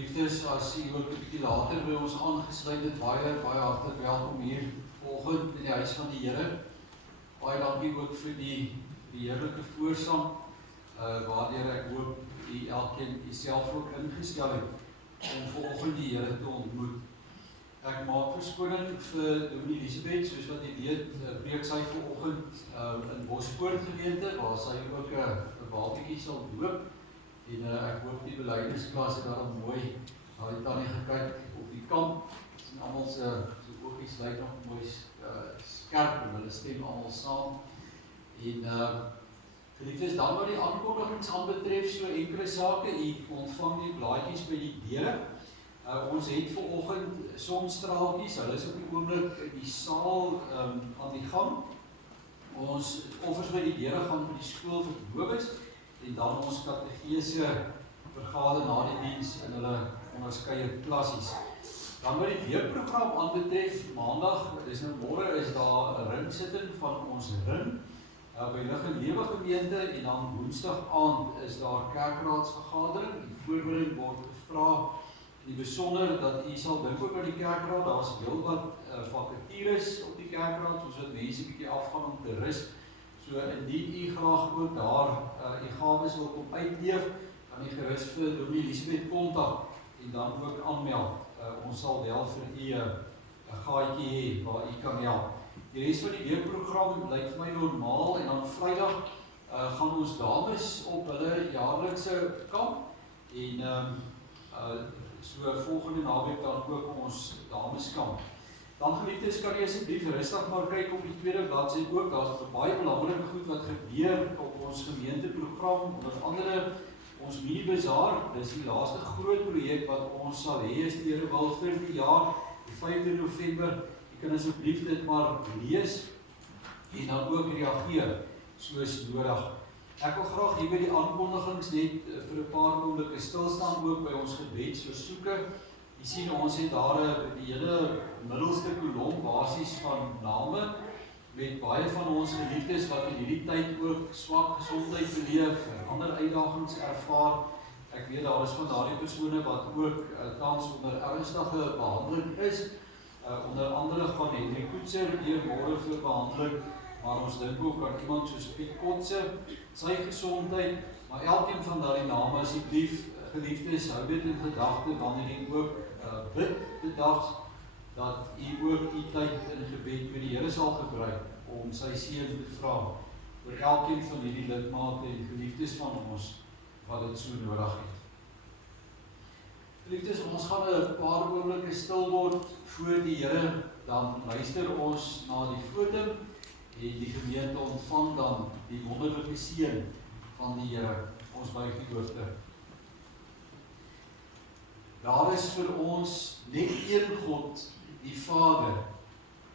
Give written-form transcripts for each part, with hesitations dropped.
Geliefdes, as u ook 'n bietjie later by ons aangesluit het, baie hartlik welkom hier vanoggend in die huis van die Here. Baie dankie ook vir die heerlike voorsang, waardeur ek hoop u elkeen uself ook ingestel het om vanoggend die Here te ontmoet. Ek maak verskoning vir Dominee Elisabeth, soos wat u weet, preek sy vanoggend in Bospoort gemeente, waar sy ook 'n babatjie sal doop. En ek hoop die belydensklas het daarom mooi daai tannie gekyk op die kamp. En almal se oogies lyk nog mooi skerp en hulle stem almal saam. En geliefdes, dan wat die aankondigings aanbetref, so enkele sake, u ontvang die blaadjies by die deure. Ons het vanoggend sonstraaltjies, hulle is op die oomblik in die saal aan die gang. Ons offers by die deure gaan vir die skool vir dowes. En dan ons kategese vergader na die diens in hulle onderskeie klassies. Dan wat die weekprogram aanbetref, maandag, dis nou môre, is daar 'n ringsitting van ons ring by Lig en Lewe gemeente, en dan woensdag aand is daar kerkraadsvergadering. Die voorbereiding word gevra in die besonder dat u sal dink ook by die kerkraad, daar's heelwat vakatures op die kerkraad, soos wat mense bietjie afgaan om te rus. So indien u graag ook daar u gawes wil kom uitleef, kan u gerus vir Dominee Elisabeth kontak en dan ook aanmeld. Ons sal wel vir u 'n gaatjie hê waar u kan help. Die res van die weekprogram lyk vir my normaal, en dan Vrydag gaan ons dames op hulle jaarlikse kamp, en so volgende naweek dan ook ons dameskamp. Dan geliefdes, kan jy asseblief rustig maar kyk op die tweede bladsy ook, daar's baie belangrike goed wat gebeur op ons gemeenteprogram, onder andere ons mini-bazaar, dis die laaste groot projek wat ons sal hê, as die Here wil, vir die jaar, die 5de November, jy kan asseblief dit maar lees, en dan ook reageer, soos nodig. Ek wil graag hier by die aankondigings net vir 'n paar oomblikke stil staan ook by ons gebedsversoeke. Jy sien, ons het daar die hele middelste kolom basies van name, met baie van ons geliefdes wat in hierdie tyd ook swak gesondheid beleef, ander uitdagings ervaar. Ek weet daar is van daardie persone wat ook tans onder ernstige behandeling is. Onder andere gaan Henry Koetser deur môre vir behandeling, maar ons dink ook aan iemand soos Piet Kotse, sy gesondheid, maar elkeen van daardie name asseblief, geliefdes, hou dit in gedagte wanneer jy ook bid bedags, dat u ook die tyd in gebed met die Here sal gebruik om sy seën te vra vir elkeen van hierdie lidmate en geliefdes van ons wat dit so nodig het. Geliefdes, ons gaan 'n paar oomblikke stil word voor die Here, dan luister ons na die voordim en die gemeente ontvang dan die wonderlike seën van die Here. Ons buig die hoofde. Daar is vir ons net een God, die Vader,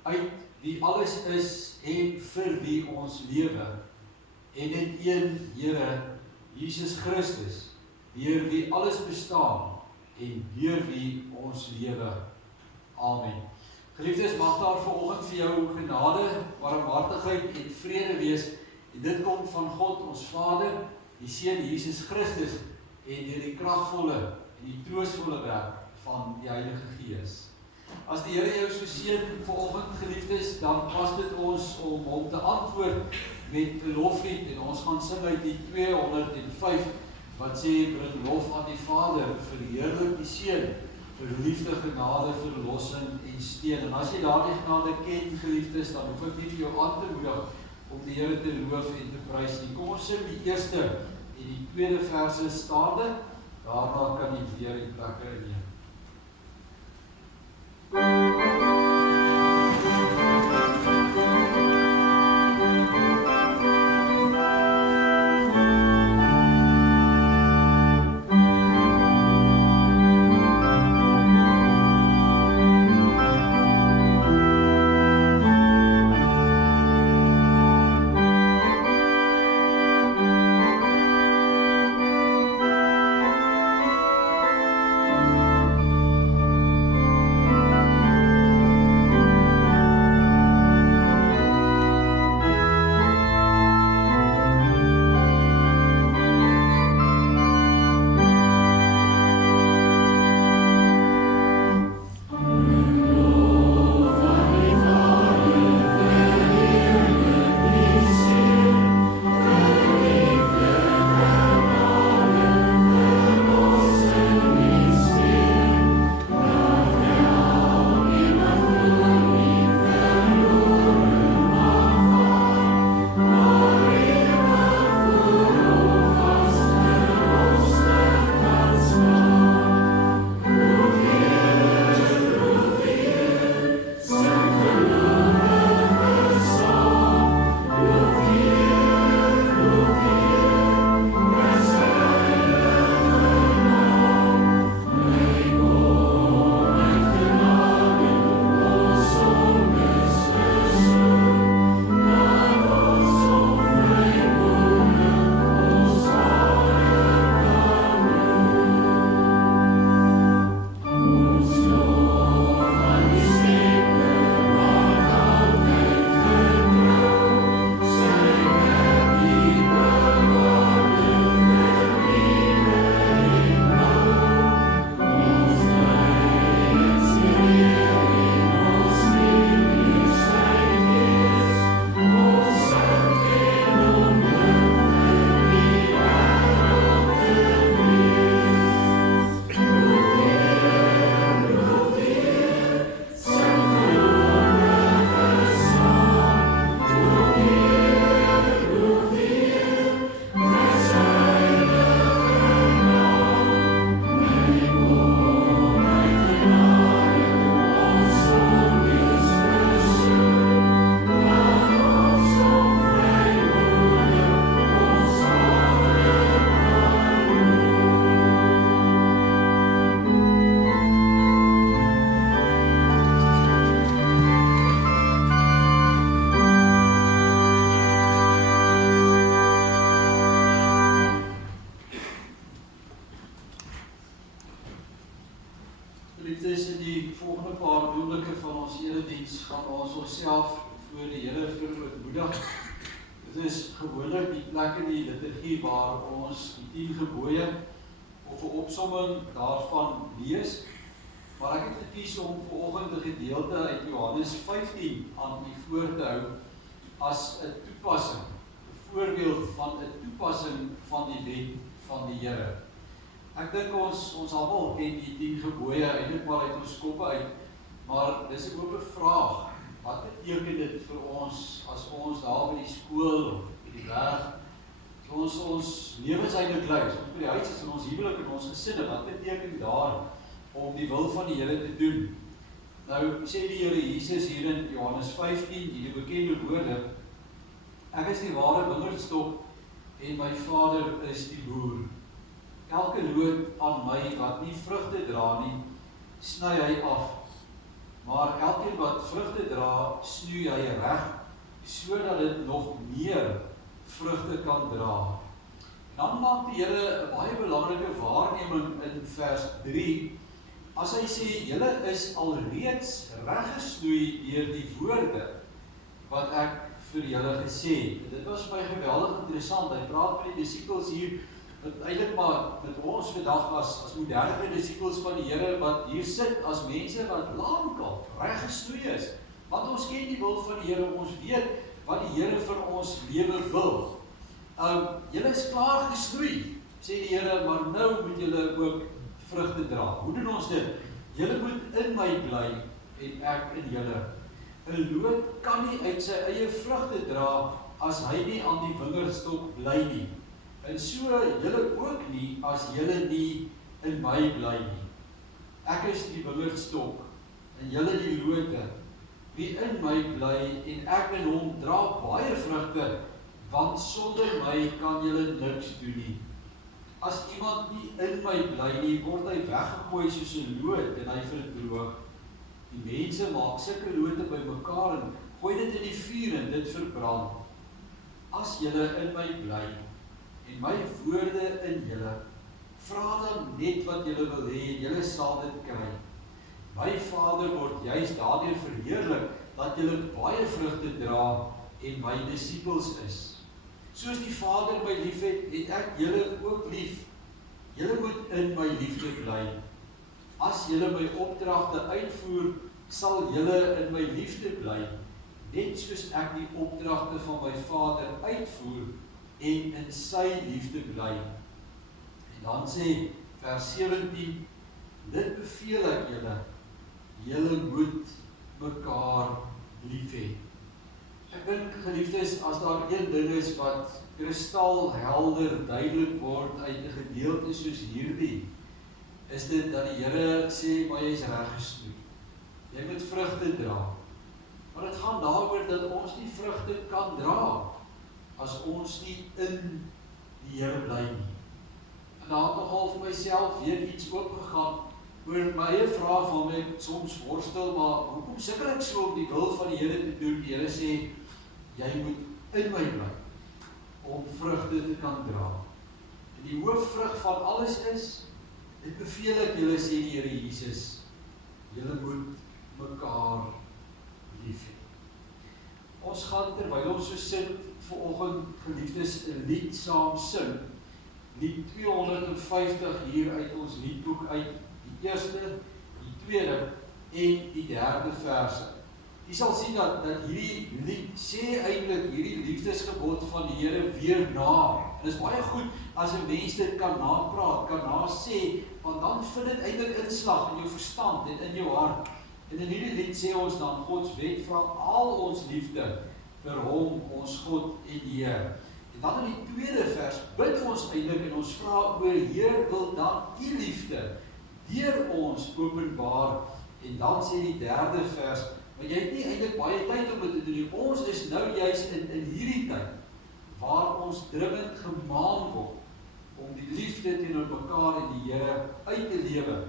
uit wie alles is en vir wie ons lewe, en net een Here, Jesus Christus, deur wie alles bestaan en deur wie ons lewe. Amen. Geliefdes, mag daar vanoggend vir jou genade, barmhartigheid en vrede wees, en dit kom van God ons Vader, die Seun Jesus Christus, en deur die kragvolle en die troostvolle werk van die Heilige Gees. As die Here jou so seën vanoggend, geliefdes, dan pas dit ons om hom te antwoord met 'n loflied, en ons gaan sing uit die 205 wat sê, bring lof aan die Vader, verheerlik die Seun, vir liefde, genade, verlossing en steun. En as jy daardie genade ken, geliefdes, dan hoef ek nie vir jou aan te moedig om die Here te loof en te prys nie. Kom ons sing die eerste en die tweede verse staande, daarna kan jy weer die plekke inneem. onsself voor die Here verootmoedig. Dit is gewoonlik die plek in die liturgie waar ons die 10 gebooie of 'n opsomming daarvan lees. Maar ek het gekies om vanoggend 'n gedeelte uit Johannes 15 aan u voor te hou as 'n toepassing, 'n voorbeeld van 'n toepassing van die wet van die Here. Ek dink ons almal ken die 10 gebooie eintlik maar uit ons koppe uit, maar dis 'n oop vraag. Wat beteken dit vir ons as ons daar by die skool of by die werk, ons lewens eintlik lei, ons by die huis is in ons huwelik en ons gesinne, wat beteken daar om die wil van die Here te doen? Nou sê die Here Jesus hier in Johannes 15, die bekende woorde, ek is die ware wingerdstok en my Vader is die boer. Elke loot aan my wat nie vrugte dra nie, sny hy af. Maar elkeen wat vrugte dra, snoei hy reg, sodat dit nog meer vrugte kan dra. En dan maak die Here 'n baie belangrike waarneming in vers 3, as hy sê, julle is alreeds reggesnoei deur die woorde wat ek vir julle gesê het. Dit was vir my geweldig interessant. Hy praat met die disippels hier, eintlik maar met ons vandag as moderne disippels van die Here wat hier sit as mense wat lankal reggesnoei is. Want ons ken die wil van die Here, ons weet wat die Here vir ons lewe wil. Julle is klaar gesnoei, sê die Here, maar nou moet julle ook vrugte dra. Hoe doen ons dit? Julle moet in my bly en ek in julle. 'n Loot kan nie uit sy eie vrugte dra as hy nie aan die wingerdstok bly nie. En so julle ook nie as julle nie in my bly nie. Ek is die wingerdstok en julle die lote. Wie in my bly en ek in hom dra baie vrugte, want sonder my kan julle niks doen nie. As iemand nie in my bly nie, word hy weggegooi soos 'n loot en hy verdroog. Die mense maak sulke lote bymekaar en gooi dit in die vuur en dit verbrand. As julle in my bly en my woorde in julle, vra dan net wat julle wil hê en julle sal dit kry. My Vader word juis daardeur verheerlik dat julle baie vrugte dra en my disippels is. Soos die Vader my liefhet, het ek julle ook lief. Julle moet in my liefde bly. As julle my opdragte uitvoer, sal julle in my liefde bly, net soos ek die opdragte van my Vader uitvoer en in sy liefde bly. En dan sê vers 17, dit beveel ek julle, julle moet mekaar lief hê. Ek dink, geliefdes, as daar een ding is wat kristalhelder duidelik word uit 'n gedeelte soos hierdie, is dit dat die Here sê, maar jy is reggesnoei. Jy moet vrugte dra. Maar dit gaan daaroor dat ons nie vrugte kan dra as ons nie in die Here bly nie. En daar het nogal vir myself weer iets oopgegaan oor my eie vraag van my soms worstel, maar hoekom sukkel ek so om die wil van die Here te doen? Die Here sê, jy moet in my bly om vrugte te kan dra. En die hoofvrug van alles is, dit beveel ek julle, sê die Here Jesus, julle moet mekaar lief hê. Ons gaan terwyl ons so sit vanoggend, geliefdes, 'n lied saam sing. Lied 250 hier uit ons liedboek uit, die eerste, die tweede en die derde verse. Jy sal sien dat hierdie lied sê eintlik hierdie liefdesgebod van die Here weer na. En dit is baie goed as 'n mens dit kan napraat, kan nasê, want dan vind dit eintlik inslag in jou verstand en in jou hart. En in hierdie lied sê ons dan Gods wet vra al ons liefde vir hom, ons God en Heer. En dan in die tweede vers bid ons eintlik en ons vra oor Heer, wil dan u liefde deur ons openbaar. En dan sê die derde vers, maar jy het nie eintlik baie tyd om dit te doen. Ons is nou juist in hierdie tyd waar ons dringend gemaan word om die liefde teenoor mekaar en die Here uit te lewe,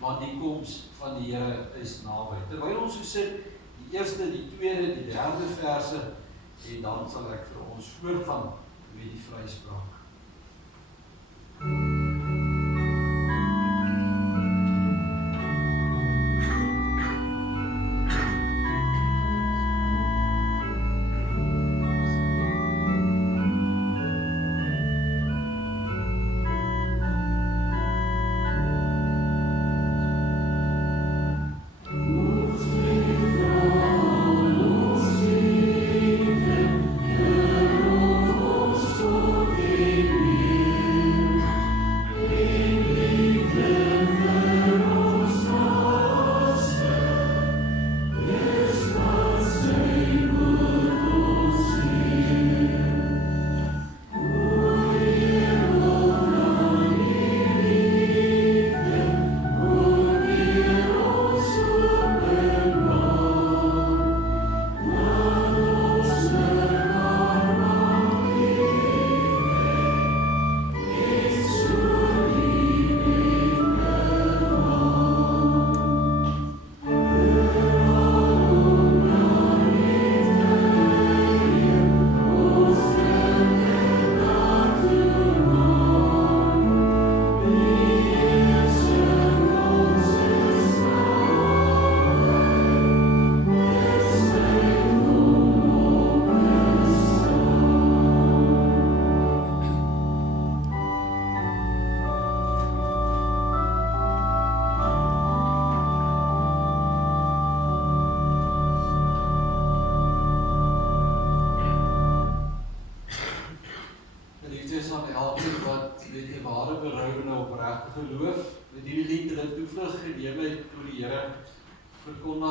want die koms van die Here is naby. Terwyl ons so sit, die eerste, die tweede, die derde verse, en dan sal ek vir ons voortgaan met die vryspraak.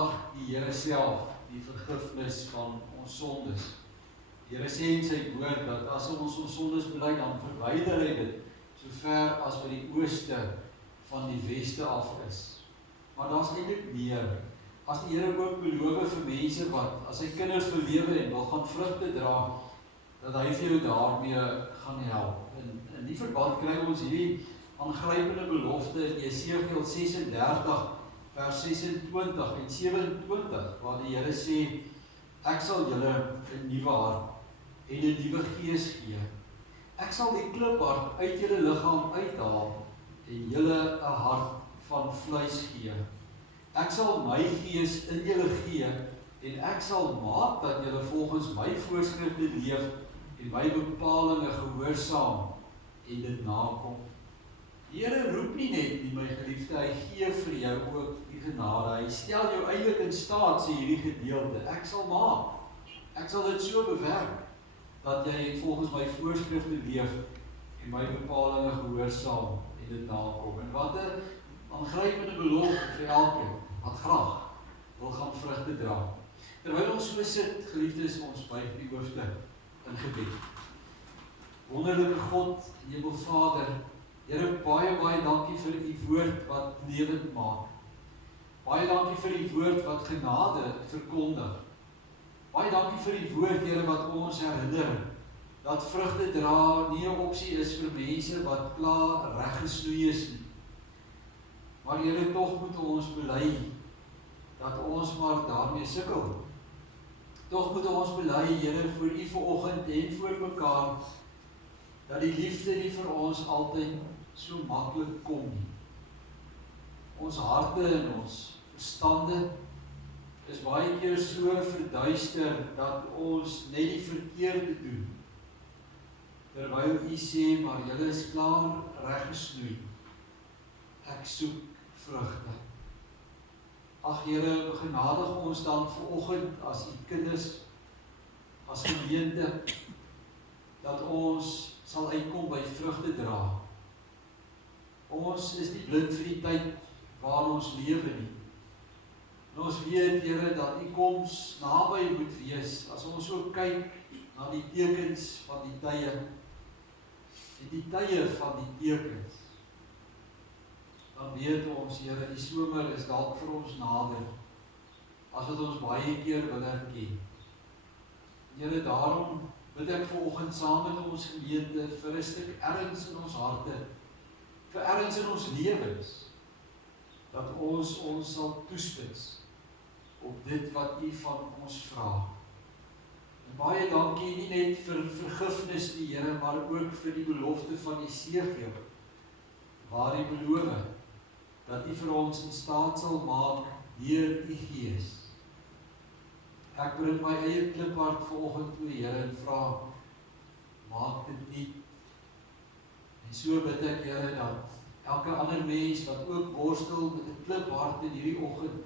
krag die Here self, die vergifnis van ons sondes. Die Here sê in sy woord dat as ons sondes bely, dan verwyder hy dit so ver as wat die ooste van die weste af is. Maar daar's eintlik meer. As die Here ook beloof vir mense wat as hy kinders wil lewe en wil gaan vrugte dra, dat hy vir jou daarmee gaan help. In die verband kry ons hierdie aangrypende belofte in Jesegiel 36 vers 26 en 27 waar die Here sê, ek sal julle 'n nuwe hart en 'n nuwe gees gee. Ek sal die kliphart uit julle liggaam uithaal en julle 'n hart van vleis gee. Ek sal my gees in julle gee en ek sal maak dat julle volgens my voorskrifte leef en my bepalinge gehoorsaam en dit nakom. Die Here roep nie net nie, my geliefde, hy gee vir jou ook die genade. Hy stel jou eintlik in staat, sê hierdie gedeelte. Ek sal maak. Ek sal dit so bewerk dat jy volgens my voorskrifte leef en my bepalinge gehoorsaam en dit nakom. En wat 'n aangrypende belofte vir elkeen wat graag wil gaan vrugte dra. Terwyl ons so sit, geliefdes, ons buig die hoofde in gebed. Wonderlike God, Hemelvader, Here, baie dankie vir u woord wat lewend maak. Baie dankie vir u woord wat genade verkondig. Baie dankie vir u woord, Here, wat ons herinner dat vrugte dra nie 'n opsie is vir mense wat klaar reggesnoei is nie. Maar Here, tog moet ons bely dat ons maar daarmee sukkel. Tog moet ons bely, Here, vir u vanoggend en vir mekaar, dat die liefde nie vir ons altyd so maklik kom nie. Ons harte en ons verstande is baie keer so verduister dat ons net die verkeerde doen. Terwyl u sê, maar julle is klaar reggesnoei. Ek soek vrugte. Ag Here, begenadig ons dan vanoggend as u kinders, as gemeente, dat ons sal uitkom by vrugte dra. Ons is nie blind vir die tyd waar ons lewe nie. En ons weet, Here, dat u koms naby moet wees, as ons ook kyk na die tekens van die tye, en die tye van die tekens, dan weet ons, Here, die somer is dalk vir ons nader, as wat ons baie keer wil herken. Here, daarom bid ek vanoggend saam met ons gemeente vir 'n stuk erns in ons harte, vir erns in ons lewens, dat ons sal toespits op dit wat u van ons vra. En baie dankie nie net vir vergifnis die Here, maar ook vir die belofte van Jesegiel, waar hy beloof dat u vir ons in staat sal maak deur u Gees. Ek bring my eie kliphart vanoggend toe, Here, en vra, maak dit nie. En so bid ek, Here, dat elke ander mens wat ook worstel met 'n kliphart in hierdie oggend,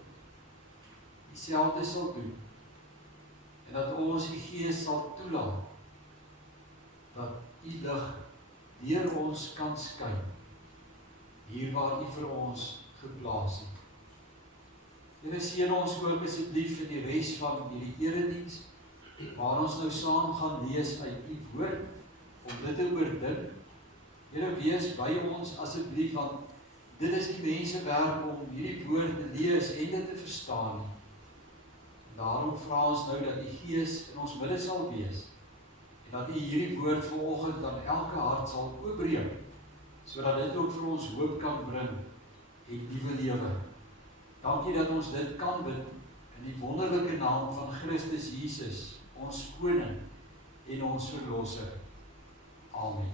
dieselfde sal doen. En dat ons die Gees sal toelaat, dat u lig deur ons kan skyn, hier waar u vir ons geplaas het. Here, seën ons ook asseblief in die res van hierdie erediens, waar ons nou saam gaan lees uit u woord, om dit te oordink. Here, wees by ons asseblief, want dit is die mense werk om hierdie woord te lees en dit te verstaan. En daarom vra ons nou dat die Gees in ons midde sal wees, en dat u hierdie woord vanoggend aan elke hart sal oopbreek, sodat dit ook vir ons hoop kan bring en nuwe lewe. Dankie dat ons dit kan bid in die wonderlike naam van Christus Jesus, ons koning en ons verlosser. Amen.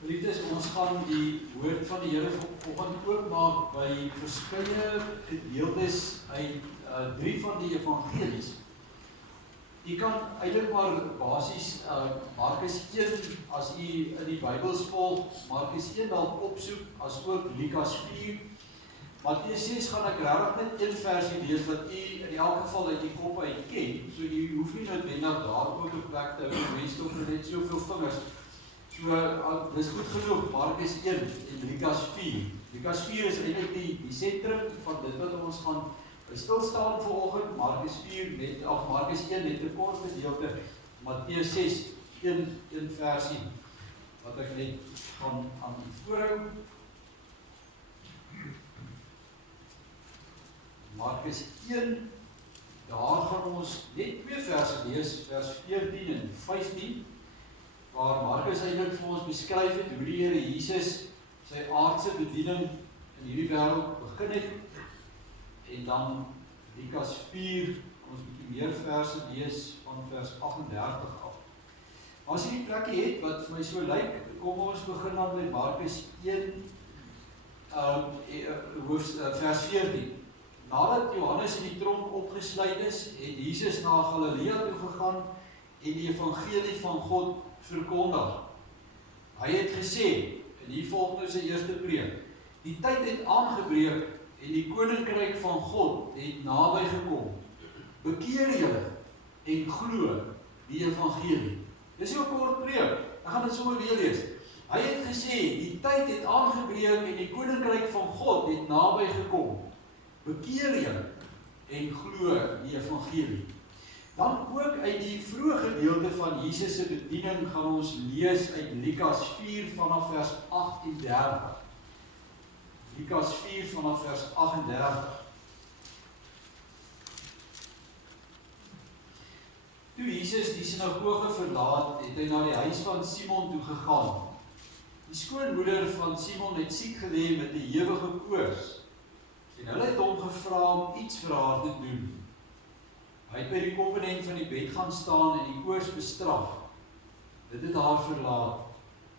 Geliefdes, ons gaan die woord van die Here vanoggend oopmaak by verskeie gedeeltes uit 3 van die evangelies. U kan eintlik maar basies Markus 1, as u in die Bybels volg, Markus 1 dalk opsoek, as ook Lukas 4. Matteus 6 gaan ek regtig net een versie lees wat u in elk geval uit die kop uit ken, so u hoef nie noodwendig daar ook 'n plek te hou, mense tog net soveel vingers. So, dis goed genoeg, Markus 1 en Lukas 4. Lukas 4 is eintlik die sentrum van dit wat ons gaan stilstaan vanoggend. Markus 1 net 'n kort gedeelte, Matteus 6, een versie wat ek net gaan aan u voorhou. Markus 1, daar gaan ons net 2 verse lees, vers 14 en 15, waar Markus eintlik vir ons beskryf het hoe die Here Jesus sy aardse bediening in hierdie wêreld begin het. En dan Lukas 4, ons bietjie meer verse lees van vers 38 af. As jy die plekkie het wat vir my so lyk, kom ons begin dan met Markus 1, vers 14. Nadat Johannes in die tronk opgesluit is, het Jesus na Galilea toe gegaan en die evangelie van God verkondig. Hy het gesê, en hier volg nou sy eerste preek, die tyd het aangebreek en die koninkryk van God het naby gekom. Bekeer julle en glo die evangelie. Dis nie 'n kort preek, ek gaan dit sommer weer lees. Hy het gesê, die tyd het aangebreek en die koninkryk van God het naby gekom. Bekeer julle en glo die evangelie. Dan ook uit die vroeë gedeelte van Jesus se bediening gaan ons lees uit Lukas 4 vanaf vers 38. Lukas 4 vanaf vers 38. Toe Jesus die sinagoge verlaat, het hy na die huis van Simon toe gegaan. Die skoonmoeder van Simon het siek gelê met 'n ewige koors. En hulle het hom gevra om iets vir haar te doen. Hy het by die komponent van die bed gaan staan en die koors bestraf. Dit het haar verlaat.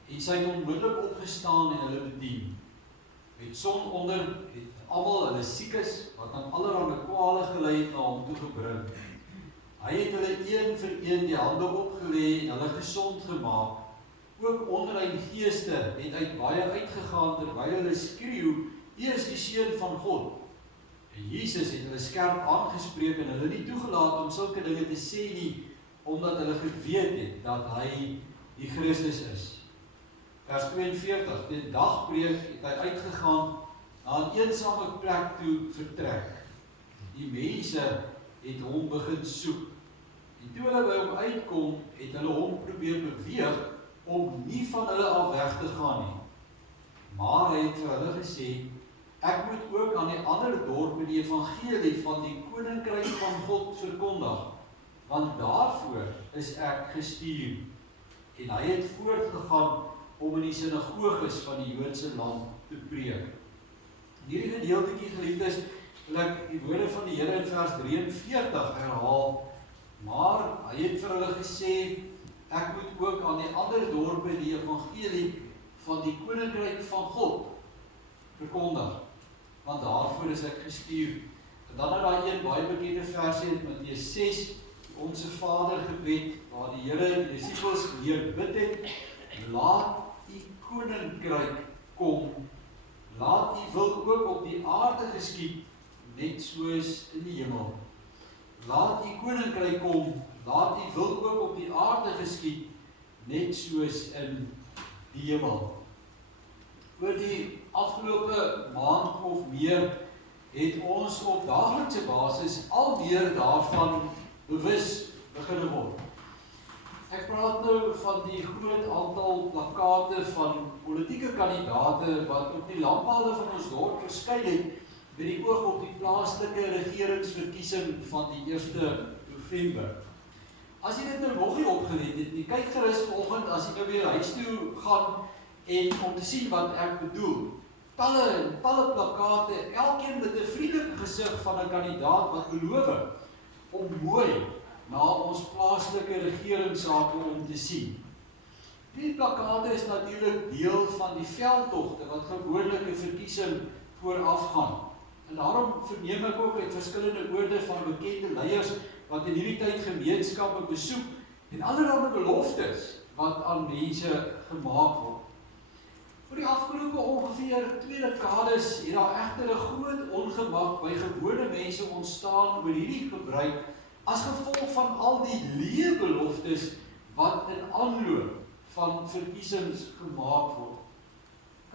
En sy het onmiddellik opgestaan en hulle bedien. Met son onder het almal hulle siekes, wat aan allerlei kwale gelei het, na hom toe gebring. Hy het hulle een vir een die hande opgelê en hulle gesond gemaak. Ook onrein geeste het uit baie uitgegaan terwyl hulle skreeu, U is die Seun van God. En Jesus het hulle skerp aangespreek en hulle nie toegelaat om sulke dinge te sê nie, omdat hulle geweet het dat hy die Christus is. Vers 42, die dagbreek het hy uitgegaan na 'n eensame plek toe vertrek. Die mense het hom begin soek. En toe hulle by hom uitkom, het hulle hom probeer beweeg om nie van hulle af weg te gaan nie. Maar hy het vir hulle gesê, ek moet ook aan die ander dorpe die evangelie van die koninkryk van God verkondig, want daarvoor is ek gestuur. En hy het voortgegaan om in die sinagoges van die Joodse land te preek. In hierdie gedeeltetjie, geliefdes, wil ek die woorde van die Here in vers 43 herhaal, maar hy het vir hulle gesê, ek moet ook aan die ander dorpe die evangelie van die koninkryk van God verkondig, want daarvoor is ek gestuur. En dan daai een baie bekende versie uit Matteus 6, Onse Vader gebed, waar die Here die disippels geleer bid het, laat die koninkryk kom, laat die wil ook op die aarde geskied, net soos in die hemel. Laat die koninkryk kom, laat die wil ook op die aarde geskied, net soos in die hemel. Oor die afgelope maand of meer het ons op daaglikse basis al meer daarvan bewus begin word. Ek praat nou van die groot aantal plakate van politieke kandidaate wat op die lampade van ons dorp verskyn het met die oog op die plaaslike regeringsverkiesing van die 1 November. As jy dit nou nog nie opgelet het nie, kyk gerus vanoggend as jy nou weer huis toe gaan en om te sien wat ek bedoel. Talle en talle plakate, elkeen met 'n vriendelike gesig van 'n kandidaat wat beloof om mooi na ons plaaslike regeringssake om te sien. Die plakate is natuurlik deel van die veldtogte wat gewoonlik 'n verkiesing voorafgaan. En daarom verneem ek ook uit verskillende oorde van bekende leiers wat in hierdie tyd gemeenskappe besoek en allerlei beloftes wat aan mense gemaak word. Vir die afgelope ongeveer 2 dekades het daar egter 'n groot ongemak by gewone mense ontstaan oor hierdie gebruik as gevolg van al die leë beloftes wat in aanloop van verkiesings gemaak word.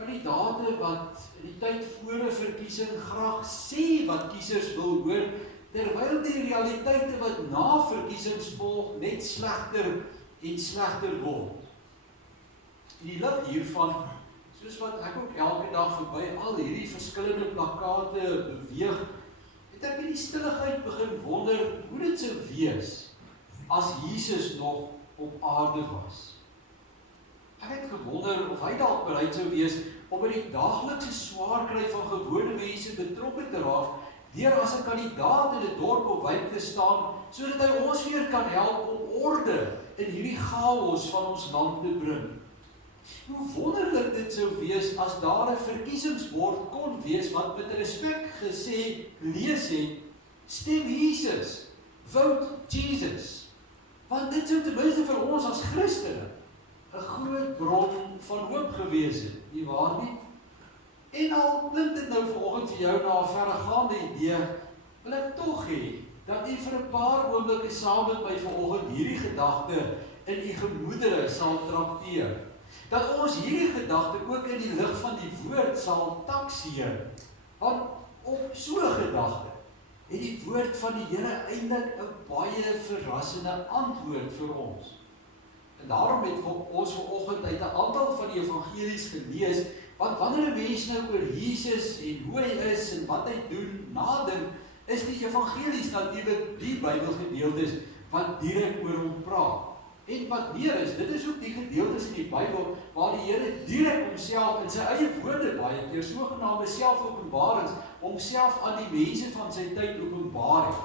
Kandidaate wat in die tyd voor 'n verkiesing graag sê wat kiesers wil hoor, terwyl die realiteite wat na verkiesings volg net slegter en slegter word. En die lig hiervan, soos wat ek ook elke dag verby al hierdie verskillende plakate beweeg, het ek in die stilligheid begin wonder hoe dit sou wees as Jesus nog op aarde was. Ek het gewonder of hy dalk bereid sou wees om by die daaglikse swaarkry van gewone mense betrokke te raak, deur as 'n kandidaat in 'n dorp of wijk te staan, sodat hy ons weer kan help om orde in hierdie chaos van ons land te bring. Hoe wonderlik dit sou wees as daar 'n verkiesingsbord kon wees wat met respek gesê lees het, stem Jesus, vote Jesus. Want dit sou ten minste vir ons as Christene 'n groot bron van hoop gewees het, nie waar nie? En al klink dit nou vanoggend vir jou na 'n verregaande idee, wil ek tog hê dat u vir 'n paar oomblikke saam met my vanoggend hierdie gedagte in u gemoedere sal trakteer. Dat ons hierdie gedagte ook in die lig van die woord sal takseer. Want op so 'n gedagte het die woord van die Here eintlik 'n baie verrassende antwoord vir ons. En daarom het ons vanoggend uit 'n aantal van die evangelies gelees, want wanneer 'n mens nou oor Jesus en hoe hy is en wat hy doen nadink, is die evangelies natuurlik die Bybelgedeeltes wat direk oor hom praat. En wat meer is, dit is ook die gedeeltes in die Bybel waar die Here direk homself in sy eie woorde baie keer sogenaamde selfopenbarings homself aan die mense van sy tyd openbaar het.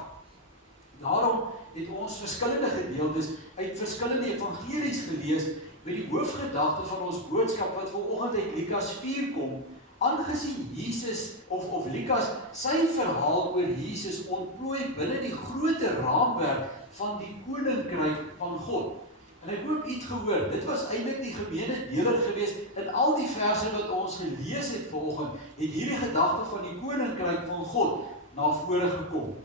Daarom het ons verskillende gedeeltes uit verskillende evangelies gelees met die hoofgedagte van ons boodskap wat vanoggend uit Lukas 4 kom, aangesien Jesus of Lukas sy verhaal oor Jesus ontplooi binne die groter raamwerk van die koninkryk van God. En ek hoop iets gehoor, dit was eintlik die gemeene deler gewees in al die verse wat ons gelees het vanoggend, het hierdie gedagte van die koninkryk van God na vore gekom.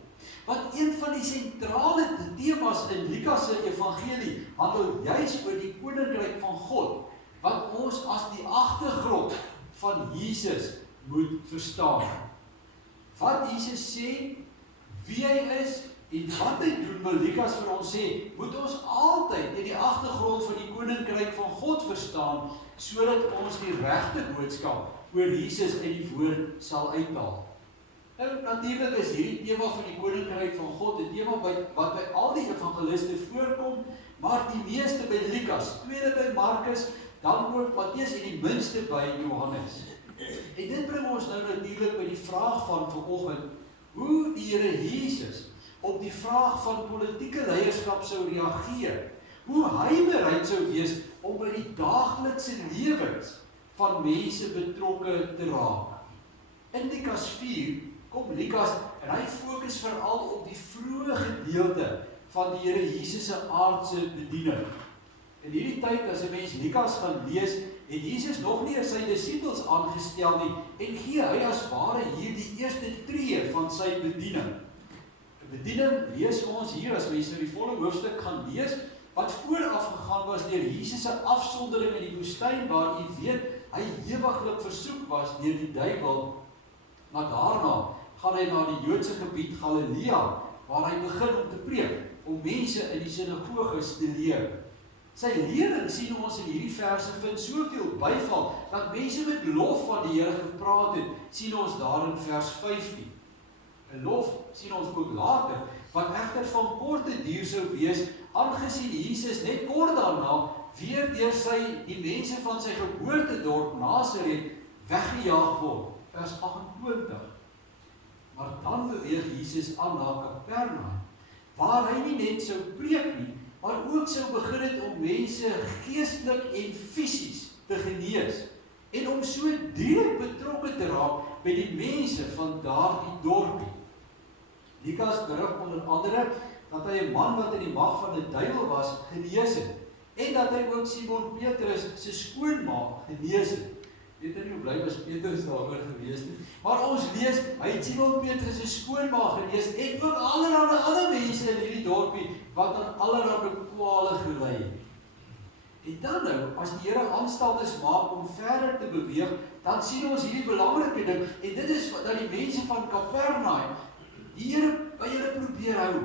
Want een van die sentrale temas in Lukas se evangelie handel juis oor die koninkryk van God, wat ons as die agtergrond van Jesus moet verstaan. Wat Jesus sê, wie hy is en wat hy doen, wil Lukas vir ons sê, moet ons altyd in die agtergrond van die koninkryk van God verstaan, sodat ons die regte boodskap oor Jesus in die woord sal uithaal. Nou, natuurlik is hierdie tema van die koninkryk van God 'n tema wat by al die evangeliste voorkom, maar die meeste by Lukas, tweede by Markus, dan ook Matteus en die minste by Johannes. En dit bring ons nou natuurlik by die vraag van vanoggend, hoe die Here Jesus op die vraag van politieke leierskap sou reageer, hoe hy bereid sou wees om by die daaglikse lewens van mense betrokke te raak. In Lukas 4 kom Lukas en hy fokus veral op die vroeë gedeelte van die Here Jesus se aardse bediening. In hierdie tyd, as 'n mens Lukas gaan lees, het Jesus nog nie sy disippels aangestel nie en gee hy as ware hier die eerste tree van sy bediening. Die bediening lees ons hier, as mens nou die volle hoofstuk gaan lees, wat vooraf gegaan was deur Jesus se afsondering in die woestyn, waar u weet, hy ewiglik versoek was deur die duiwel, maar daarna gaan hy na die Joodse gebied Galilea, waar hy begin om te preek, om mense in die sinagoges te leer. Sy lering sien ons in hierdie verse vind soveel byval, dat mense met lof van die Here gepraat het, sien ons daar in vers 15. 'n Lof sien ons ook later, wat egter van korte duur sou wees, aangesien Jesus net kort daarna weer deur die mense van sy geboortedorp Nasaret weggejaag word. Vers 28. Maar dan beweeg Jesus aan na Kapernaum, waar hy nie net sou preek nie, maar ook sou begin het om mense geestelik en fisies te genees, en om so direk betrokke te raak by die mense van daardie dorpie. Lukas berig onder andere dat hy 'n man wat in die mag van 'n duiwel was, genees het, en dat hy ook Simon Petrus se skoonma genees het. Weet nie hoe bly was Petrus daaroor gewees nie, maar ons lees, hy het Simon Petrus se skoonma genees, en ook allerlei ander mense in hierdie dorpie, wat aan allerlei kwale gely het. En dan nou, as die Here aanstaltes maak om verder te beweeg, dan sien ons hierdie belangrike ding, en dit is dat die mense van Kapernaum die Here by hulle probeer hou.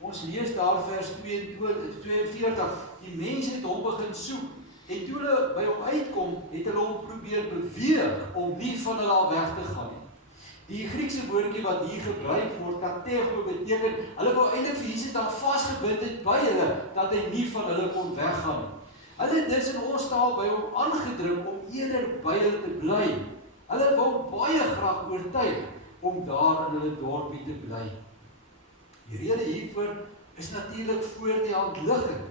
Ons lees daar vers 42, die mense het hom begin soek, en toe hulle by hom uitkom, het hulle hom probeer beweeg om nie van hulle al weg te gaan nie. Die Griekse woordjie wat hier gebruik word, katego, beteken, hulle wou eintlik vir Jesus dan vasgebind het by hulle, dat hy nie van hulle kon weggaan nie. Hulle het dus in ons taal by hom aangedring om eerder by hulle te bly. Hulle wou baie graag oortuig om daar in hulle dorpie te bly. Die rede hiervoor is natuurlik voor die hand liggend.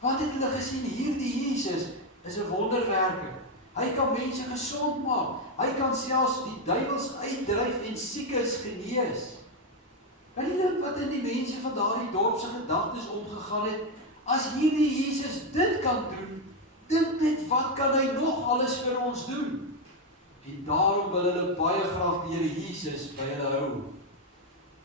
Wat het hulle gesien? Hierdie Jesus is 'n wonderwerker. Hy kan mense gesond maak. Hy kan selfs die duiwels uitdryf en siekes genees. En jy dink wat in die mense van daardie dorp se gedagtes omgegaan het? As hierdie Jesus dit kan doen, dink net wat kan hy nog alles vir ons doen? En daarom wil hulle baie graag die Here Jesus by hulle hou.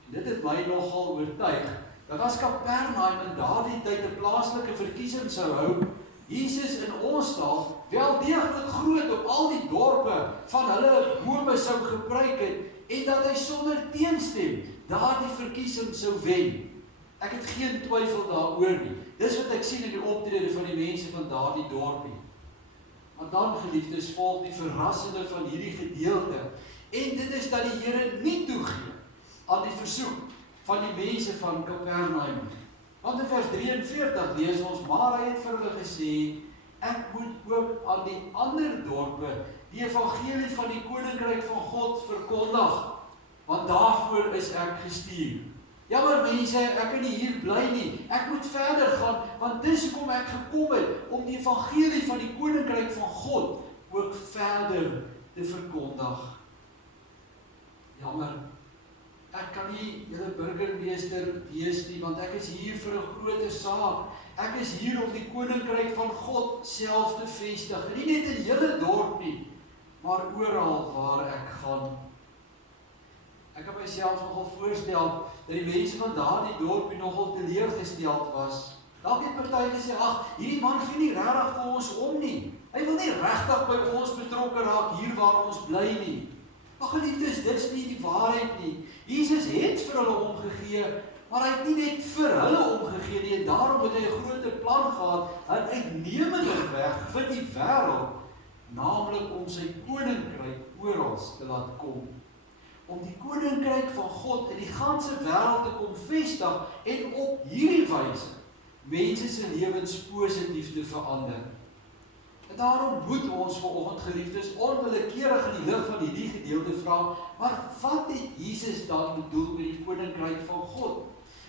En dit het my nogal oortuig, dat as Kapernaum in daardie tyd 'n plaaslike verkiesing sou hou, Jesus in ons taal wel deeglik groot op al die dorpe van hulle bome sou gebruik het, en dat hy sonder teenstem daardie verkiesing sou wen. Ek het geen twyfel daaroor nie. Dis wat ek sien in die optrede van die mense van daardie dorpie. Maar dan, geliefdes, volg die verrassende van hierdie gedeelte, en dit is dat die Here nie toegee aan die versoek van die mense van Kapernaum. Want in vers 43 lees ons, maar hy het vir hulle gesê, ek moet ook aan die ander dorpe die evangelie van die koninkryk van God verkondig, want daarvoor is ek gestuur. Jammer mense, ek kan nie hier bly nie, ek moet verder gaan, want dis hoekom ek gekom het, om die evangelie van die koninkryk van God ook verder te verkondig. Jammer, ek kan nie julle burgemeester wees nie, want ek is hier vir 'n groter saak. Ek is hier om die koninkryk van God self te vestig. En nie net in julle dorp nie, maar oral waar ek gaan. Ek kan myself nogal voorstel dat die mense van daardie dorpie nogal teleurgesteld was. Dalk het party gesê, ag, hierdie man gee nie regtig vir ons om nie. Hy wil nie regtig by ons betrokke raak hier waar ons bly nie. Maar geliefdes, dis nie die waarheid nie. Jesus het vir hulle omgegee, maar hy het nie net vir hulle omgegee nie, en daarom het hy 'n groter plan gehad, 'n uitnemende weg vir die wêreld, naamlik om sy koninkryk oral te laat kom. Om die koninkryk van God in die ganse wêreld te kom vestig en op hierdie wyse mense se lewens positief te verander. En daarom moet ons vanoggend, geliefdes, onwillekeurig in die lig van hierdie gedeelte vra, maar wat het Jesus dan bedoel met die koninkryk van God?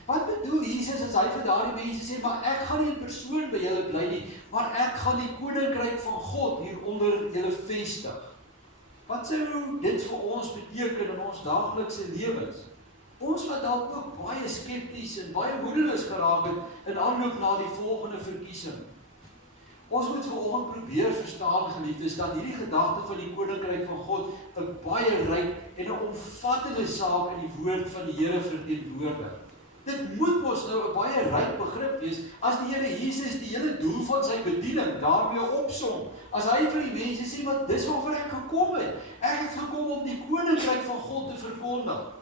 Wat bedoel Jesus as hy vir daardie mense sê, maar ek gaan nie in persoon by julle bly nie, maar ek gaan die koninkryk van God hier onder julle vestig? Wat sou dit vir ons beteken in ons daaglikse lewens? Ons wat dalk ook baie skepties en baie moedeloos geraak het in aanloop na die volgende verkiesing. Ons moet vanoggend probeer verstaan, geliefdes, dat hierdie gedagte van die koninkryk van God 'n baie ryk en 'n omvattende saak in die woord van die Here verteenwoordig. Dit moet mos nou 'n baie ryk begrip wees as die Here Jesus die hele doel van sy bediening daarmee opsom. As hy vir die mense sê, maar dis waarvoor ek gekom het. Ek het gekom om die koninkryk van God te verkondig.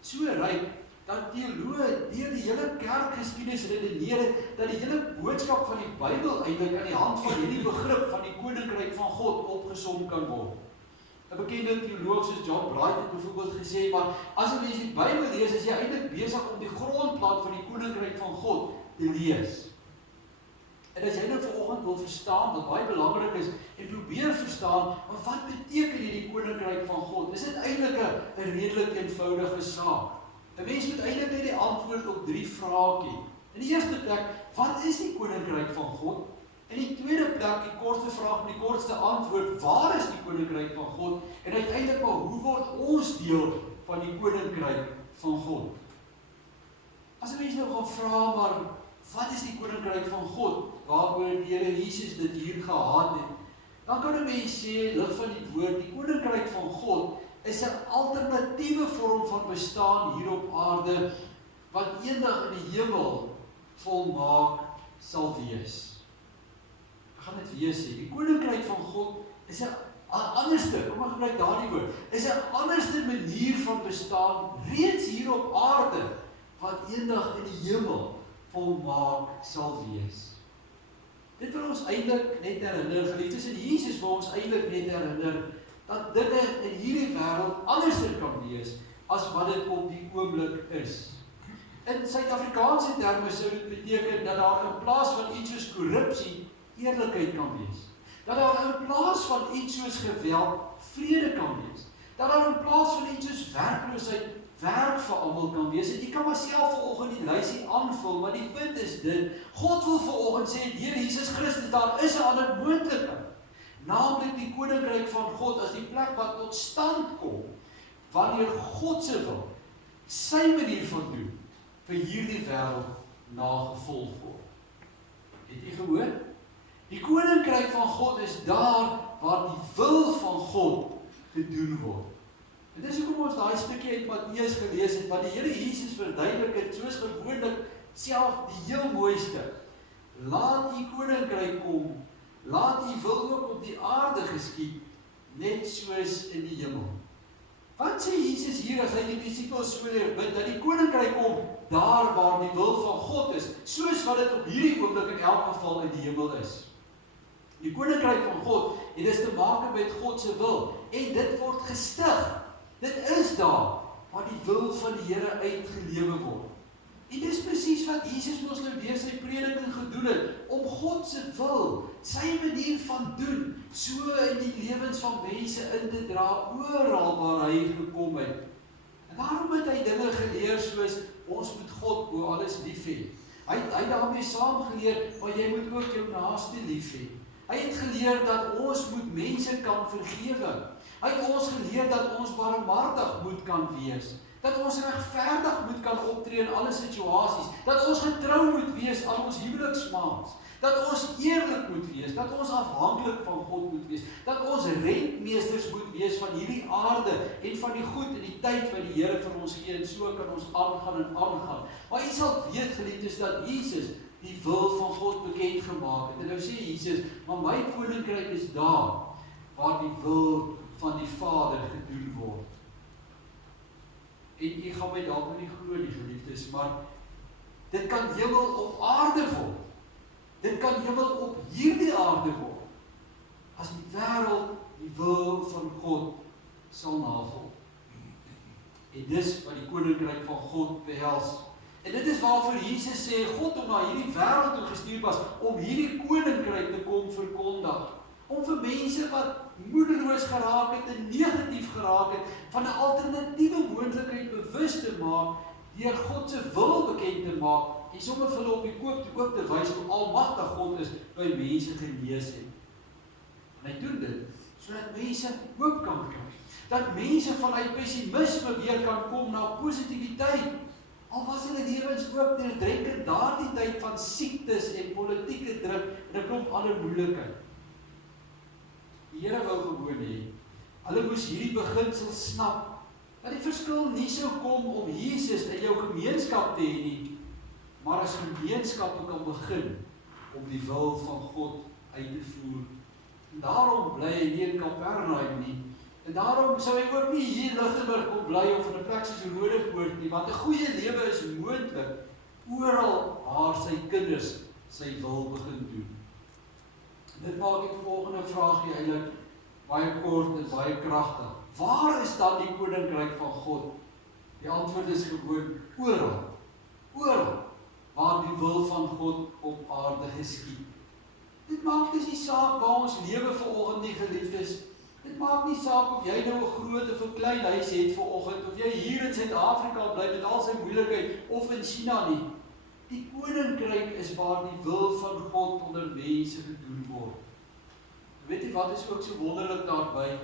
So ryk dat teoloë deur die hele kerkgeskiedenis redeneer het dat die hele boodskap van die Bybel eintlik aan die hand van hierdie begrip van die koninkryk van God opgesom kan word. 'n Bekende teoloog soos John Bright het byvoorbeeld gesê, maar as 'n mens die Bybel lees, is jy eintlik besig om die grondplan van die koninkryk van God te lees. En as jy nou vanoggend wil verstaan wat baie belangrik is en probeer verstaan, maar wat beteken hierdie koninkryk van God? Is dit eintlik 'n redelik eenvoudige saak? 'n Mens moet eintlik net die antwoord op 3 vrae gee. In die eerste plek, wat is die koninkryk van God? In die tweede plek, die kortste vraag met die kortste antwoord, waar is die koninkryk van God? En uiteindelik maar, hoe word ons deel van die koninkryk van God? As 'n mens nou gaan vra, maar wat is die koninkryk van God? Waaroor die Here Jesus dit hier gehad het? Dan kan 'n mens sê, lig van die woord, die koninkryk van God is 'n alternatiewe vorm van bestaan hier op aarde, wat eendag in die hemel volmaak sal wees. gaan dit weer sê, die koninkryk van God is 'n anderste, kom ek gebruik daardie woord, is 'n anderste manier van bestaan reeds hier op aarde, wat eendag in die hemel volmaak sal wees. Dit wil ons eintlik net herinner, geliefdes, en Jesus wil ons eintlik net herinner, dat dinge in hierdie wêreld anderster kan wees, as wat dit op die oomblik is. In Suid-Afrikaanse terme sou dit beteken, dat daar in plaas van iets soos korrupsie, eerlikheid kan wees. Dat daar in plaas van iets soos geweld, vrede kan wees. Dat daar in plaas van iets soos werkloosheid, werk vir almal kan wees. En jy kan maar self vanoggend die lysie aanvul, maar die punt is dit, God wil vanoggend sê, deur Jesus Christus, daar is 'n ander moontlikheid. Naamlik die koninkryk van God as die plek wat tot stand kom, wanneer God se wil, sy manier van doen, vir hierdie wêreld nagevolg word. Het jy gehoor? Die koninkryk van God is daar waar die wil van God gedoen word. En dis hoekom ons daai stukkie uit Matteus gelees het, wat die Here Jesus verduidelik het, soos gewoonlik self die heel mooiste. Laat die koninkryk kom, laat die wil ook op die aarde geskied, net soos in die hemel. Wat sê Jesus hier as hy die disippels so leer bid, dat die koninkryk kom, daar waar die wil van God is, soos wat dit op hierdie oomblik in elk geval in die hemel is. Die koninkryk van God, en dit is te maak met God se wil, en dit word gestig. Dit is daar, waar die wil van die Here uitgelewe word. En dis presies wat Jesus ons nou deur sy prediking gedoen het, om God se wil, sy manier van doen, so in die lewens van mense in te dra, oral waar hy gekom het. En daarom het hy dinge geleer soos, ons moet God bo alles lief hê. Hy het daarmee saam geleer, maar jy moet ook jou naaste lief hê. Hy het geleer dat ons moet mense kan vergewe. Hy het ons geleer dat ons barmhartig moet kan wees. Dat ons regverdig moet kan optree in alle situasies. Dat ons getrou moet wees aan ons huweliksmaats. Dat ons eerlik moet wees. Dat ons afhanklik van God moet wees. Dat ons rentmeesters moet wees van hierdie aarde en van die goed en die tyd wat die Here vir ons gee. En so kan ons aangaan en aangaan. Maar jy sal weet, geliefdes, dat Jesus die wil van God bekend gemaak het. En nou sê Jesus, maar my koninkryk is daar, waar die wil van die Vader gedoen word. En jy gaan my dalk nie glo nie, geliefdes, maar dit kan hemel op aarde word. Dit kan hemel op hierdie aarde word. As die wêreld die wil van God sal navolg. En dis wat die koninkryk van God behels. En dit is waarvoor Jesus sê, God om na hierdie wêreld toe gestuur was, om hierdie koninkryk te kom verkondig. Om vir mense wat moedeloos geraak het en negatief geraak het, van 'n alternatiewe moontlikheid bewus te maak, deur God se wil bekend te maak, en sommer vir hulle op die koop te wys hoe almagtig God is, by mense genees het. En hy doen dit, sodat mense hoop kan kry. Dat mense vanuit pessimisme weer kan kom na positiwiteit. Al was hulle lewens ook deurdrenkend daardie tyd van siektes en politieke druk en 'n klomp ander moeilikheid. Die Here wou gewoon hê, hulle moes hierdie beginsel snap, dat die verskil nie sou kom om Jesus in jou gemeenskap te hê nie, maar as gemeenskap kan begin om die wil van God uit te voer. En daarom bly hy nie in Kapernaum nie. En daarom sou hy ook nie hier in Lichtenburg kon bly of in 'n plek soos Rodepoort nie, want 'n goeie lewe is moontlik oral waar sy kinders sy wil begin doen. Dit maak die volgende vraagie eintlik baie kort en baie kragtig. Waar is dan die koninkryk van God? Die antwoord is gewoon oral. Oral waar die wil van God op aarde geskied. Dit maak dus nie saak waar ons lewe vanoggend nie, geliefdes. Dit maak nie saak of jy nou 'n groot of 'n klein huis het vanoggend, of jy hier in Suid-Afrika bly met al sy moeilikheid, of in China nie. Die koninkryk is waar die wil van God onder mense gedoen word. Weet jy wat is ook so wonderlik daarby?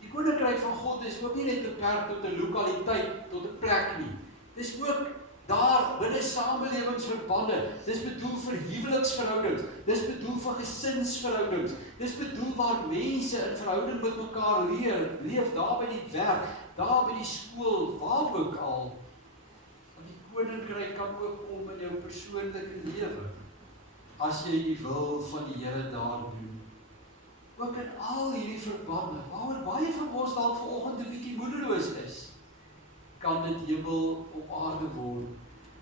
Die koninkryk van God is ook nie net beperk tot 'n lokaliteit, tot 'n plek nie. Dis ook daar binne samelewingsverbande. Dis bedoel vir huweliksverhoudings. Dis bedoel vir gesinsverhoudings. Dis bedoel waar mense in verhouding met mekaar leef, daar by die werk, daar by die skool, waar ook al. Want die koninkryk kan ook kom in jou persoonlike lewe. as jy die wil van die Here daar doen. Ook in al hierdie verbande, waaroor baie van ons dalk vanoggend 'n bietjie moedeloos is, kan dit hemel op aarde word.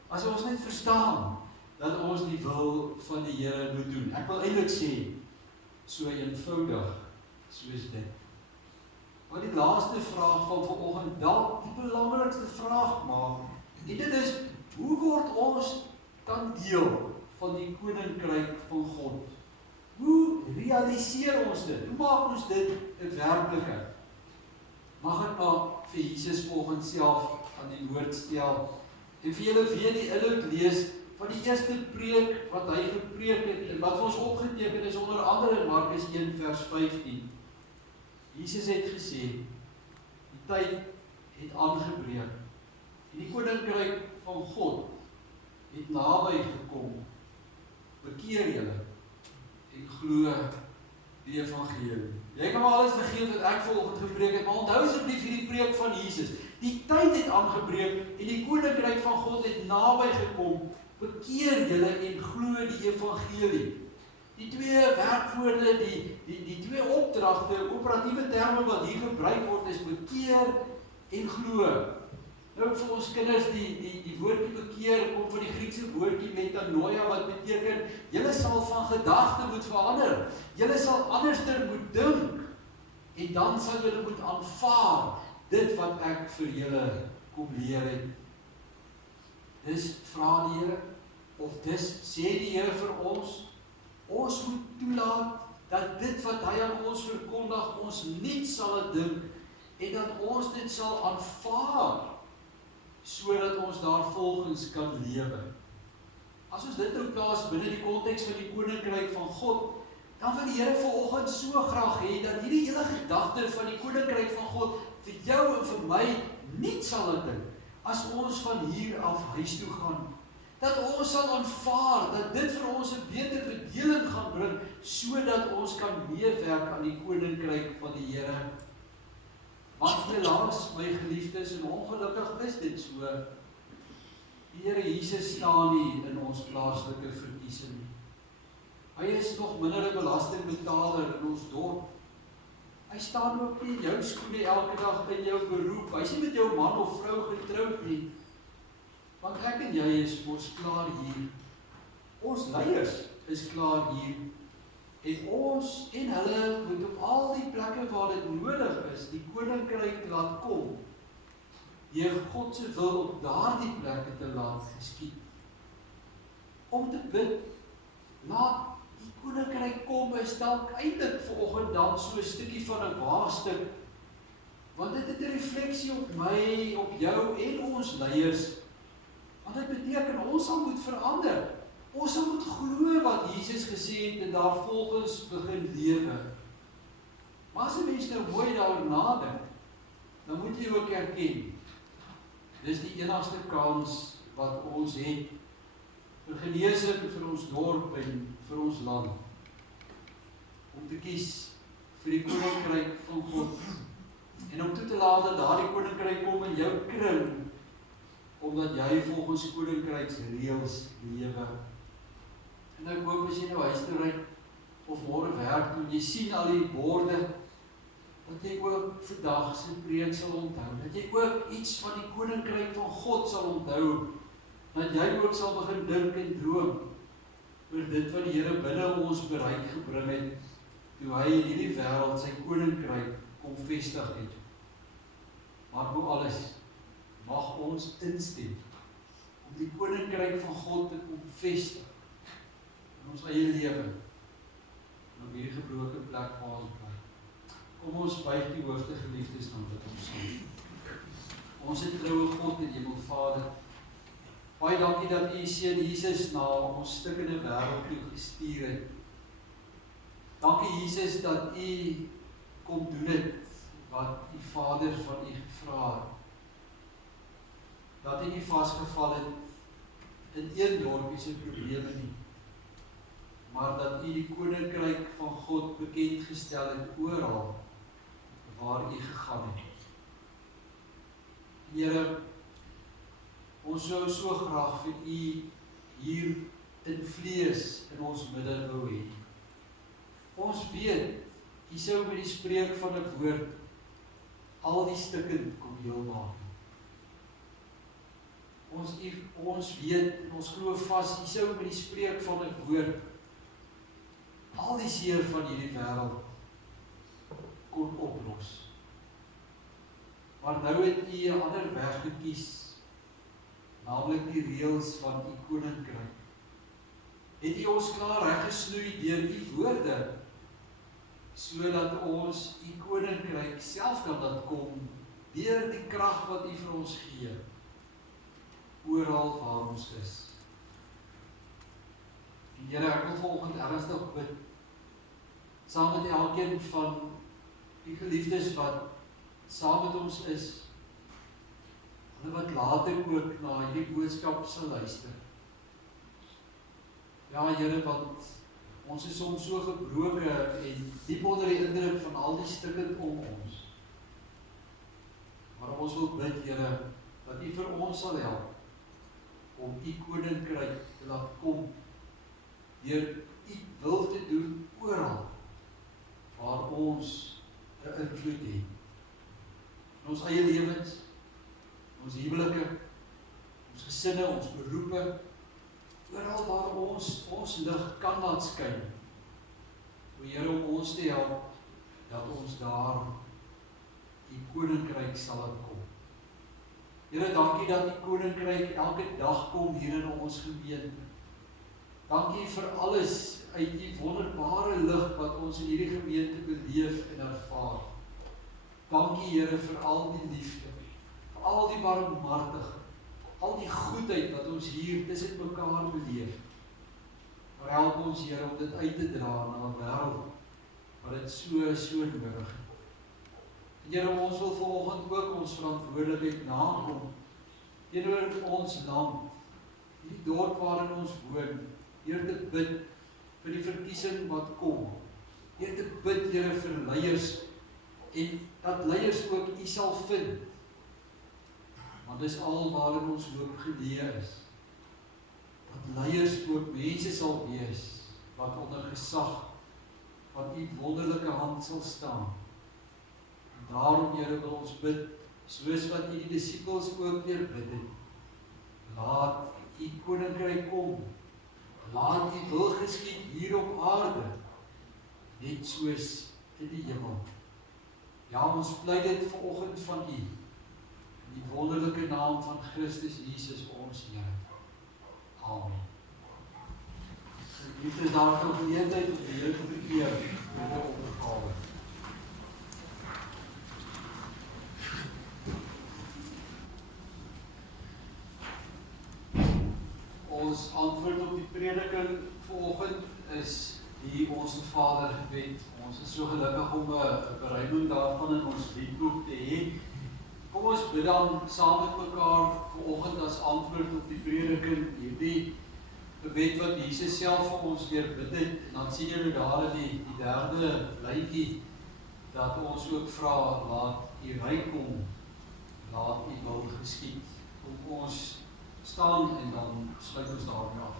As ons net verstaan dat ons die wil van die Here moet doen. Ek wil eintlik sê, so eenvoudig soos dit. Maar die laaste vraag van vanoggend, dalk die belangrikste vraag maak, en dit is, hoe word ons dan deel van die koninkryk van God? Hoe realiseer ons dit? Hoe maak ons dit 'n werklikheid? Mag ek maar vir Jesus volgens self aan die woord stel, en vir julle weer die inhoud lees van die eerste preek wat hy gepreek het, en wat vir ons opgeteken is onder andere in Markus 1 vers 15. Jesus het gesê, die tyd het aangebreek, en die koninkryk van God het naby gekom. Bekeer julle en glo die evangelie. Jy kan maar alles vergeet wat ek vanoggend gepreek het, maar onthou asseblief hierdie preek van Jesus. Die tyd het aangebreek en die koninkryk van God het naby gekom. Bekeer julle en glo die evangelie. Die twee werkwoorde, die twee opdragte, operatiewe terme wat hier gebruik word is bekeer en glo. Nou vir ons kinders, die woordjie bekeer kom van die Griekse woordjie metanoia wat beteken, julle sal van gedagte moet verander. Julle sal anderster moet dink en dan sal julle moet aanvaar dit wat ek vir julle kom leer het. Dis vra die Here, of dis sê die Here vir ons moet toelaat dat dit wat hy aan ons verkondig, ons nie sal dink en dat ons dit sal aanvaar sodat ons daar volgens kan lewe. As ons dit nou plaas binne die konteks van die koninkryk van God, dan wil die Here vanoggend so graag hê dat hierdie hele gedagte van die koninkryk van God vir jou en vir my nie sal dink as ons van hier af huis toe gaan. Dat ons sal aanvaar dat dit vir ons 'n beter bedeling gaan bring sodat ons kan meewerk aan die koninkryk van die Here. Want helaas, my geliefdes, en ongelukkig is dit so, die Here Jesus staan nie in ons plaaslike verkiesing nie. Hy is nog minder 'n belastingbetaler in ons dorp. Hy staan ook nie in jou skoene elke dag in jou beroep. Hy is nie met jou man of vrou getroud nie. Want ek en jy is mos klaar hier. Ons leiers is klaar hier. En ons en hulle moet op al die plekke waar dit nodig is, die koninkryk laat kom. Deur God se wil op daardie plekke te laat geskied. Om te bid, laat die koninkryk kom, is dalk eintlik vanoggend dan so 'n stukkie van 'n waagstuk. Want dit het 'n refleksie op my, op jou en ons leiers. Want dit beteken ons sal moet verander. Ons sal moet glo wat Jesus gesê het en daar volgens begin lewe. Maar as 'n mens nou mooi daaroor nadink, dan moet jy ook erken, dis die enigste kans wat ons het vir genesing vir ons dorp en vir ons land. Om te kies vir die koninkryk van God en om toe te laat dat daardie koninkryk kom in jou kring, omdat jy volgens koninkryksreëls lewe. En ek hoop as jy nou huis toe ry of môre werk toe, jy sien al die borde, dat jy ook vandag se preek sal onthou, dat jy ook iets van die koninkryk van God sal onthou, dat jy ook sal begin dink en droom oor dit wat die Here binne ons bereik gebring het, toe hy in hierdie wêreld sy koninkryk kom vestig het. Maar bo alles, mag ons instem om die koninkryk van God te kom vestig in ons eie lewe en op hierdie gebroke plek waar ons bly. Kom ons buig die hoofde, geliefdes, dan bid ons saam. Ons het troue God en Hemel Vader, baie dankie dat U Seun Jesus na ons stikkende wêreld toe gestuur het. Dankie Jesus dat U kom doen het wat U Vader van U gevra het. Dat U nie vasgeval het in een dorpie se probleme nie, maar dat U die koninkryk van God bekend gestel het oral waar U gegaan het. Here, ons sou so graag vir U hier in vlees in ons midde wou hê. Ons weet, jy sou met die spreek van 'n woord al die stukke kom heel maak. Ons weet en ons glo vas, jy sou met die spreek van 'n woord al die seer van hierdie wêreld kon oplos. Maar nou het u 'n ander weg gekies, naamlik die reëls van u koninkryk. Het u ons klaar reggesnoei deur u woorde, sodat ons u koninkryk self kan laat kom deur die krag wat u vir ons gee, oral waar ons is. En Here, ek wil vanoggend ernstig bid, saam met elkeen van die geliefdes wat saam met ons is, hulle wat later ook na hierdie boodskap sal luister. Ja, Here, want ons is soms so gebroke en diep onder die indruk van al die stukke om ons. Maar ons wil bid, Here, dat u vir ons sal help om u koninkryk te laat kom, deur u wil te doen oral waar ons 'n invloed het. In ons eie lewens, ons huwelike, ons gesinne, ons beroepe, oral waar ons lig kan laat skyn. O Here, om ons te help dat ons daar die koninkryk sal laat kom. Here, dankie dat die koninkryk elke dag kom hier in ons gemeente. Dankie vir alles uit die wonderbare lig wat ons in hierdie gemeente beleef en ervaar. Dankie, Here, vir al die liefde, vir al die barmhartigheid, al die goedheid wat ons hier tussen mekaar beleef. Maar help ons, Here, om dit uit te dra na 'n wêreld wat dit so nodig het. En Here, ons wil vanoggend ook ons verantwoordelikheid nakom teenoor ons land, hierdie dorp waarin ons woon, deur te bid vir die verkiesing wat kom, deur te bid, Here, vir leiers, en dat leiers ook u sal vind, want dis al waarin ons hoop geleë is, dat leiers ook mense sal wees, wat onder gesag van u wonderlike hand sal staan. En daarom, Here, wil ons bid, soos wat u die disippels ook weer bid het, laat u koninkryk kom, laat u wil geskied hier op aarde, net soos in die hemel. Ja, ons pleit dit vanoggend van u, in die wonderlike naam van Christus Jesus ons Here. Amen. Dit is daar 'n geleentheid om die Here te vereer met 'n offergawe. Ons antwoord op die prediking vanoggend is die Onse Vader gebed. Ons is so gelukkig om 'n bereiding daarvan in ons liedboek te hê. Kom ons bid dan saam met mekaar vanoggend as antwoord op die prediking, hierdie gebed wat Jesus self vir ons deurbid het. En dan sien julle daar in die derde lyntjie dat ons ook vra, laat u ryk kom, laat u wil geskied. Kom ons staan en dan sluit ons daarmee af.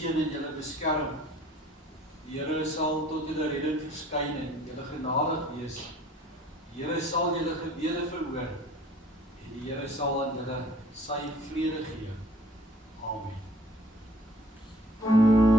seën en julle beskerm. Die Here sal tot julle redding verskyn en julle genadig wees. Die Here sal julle gebede verhoor en die Here sal aan julle sy vrede gee. Amen.